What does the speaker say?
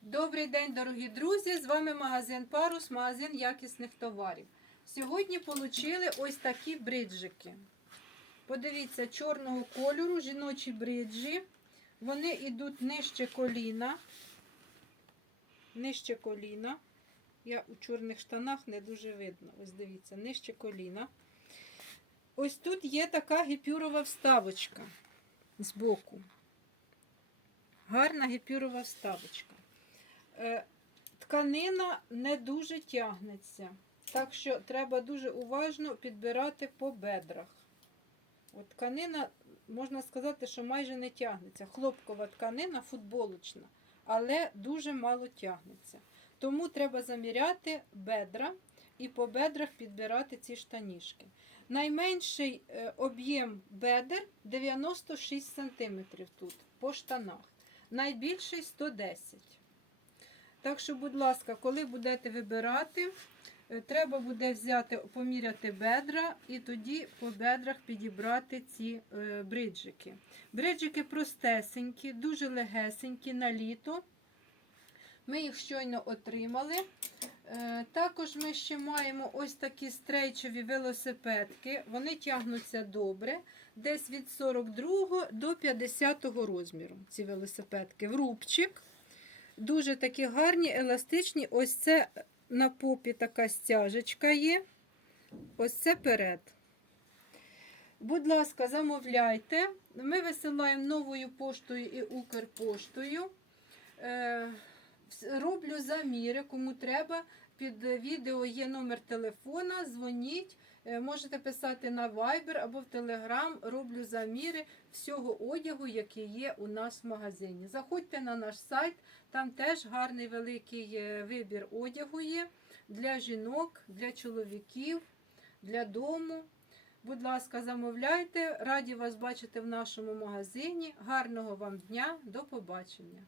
Добрий день, дорогі друзі! З вами магазин Парус, магазин якісних товарів. Сьогодні отримали ось такі бриджики. Подивіться, чорного кольору, жіночі бриджі. Вони йдуть нижче коліна. Нижче коліна. Я у чорних штанах не дуже видно. Ось дивіться, нижче коліна. Ось тут є така гіпюрова вставочка збоку. Гарна гіпюрова вставочка. Е, Тканина не дуже тягнеться, так що треба дуже уважно підбирати по бедрах. От тканина, можна сказати, що майже не тягнеться. Хлопкова тканина, футболочна, але дуже мало тягнеться. Тому треба заміряти бедра і по бедрах підбирати ці штанішки. Найменший е, об'єм бедер 96 см тут по штанах. Найбільший 110 Так що, будь ласка, коли будете вибирати, е, треба буде взяти, поміряти бедра і тоді по бедрах підібрати ці е, бриджики. Бриджики простесенькі, дуже легесенькі на літо. Ми їх щойно отримали. Е, Також ми ще маємо ось такі стрейчові велосипедки. Вони тягнуться добре, десь від 42 до 50 розміру. Ці велосипедки. В рубчик. Дуже такі гарні, еластичні. Ось це на попі така стяжечка є. Ось це перед. Будь ласка, замовляйте. Ми висилаємо новою поштою і Укрпоштою. Роблю заміри, кому треба. Під відео є номер телефона, дзвоніть. Е, Можете писати на Viber або в Telegram. Роблю заміри всього одягу, який є у нас в магазині. Заходьте на наш сайт, там теж гарний великий е, вибір одягу є для жінок, для чоловіків, для дому. Будь ласка, замовляйте. Раді вас бачити в нашому магазині. Гарного вам дня, до побачення!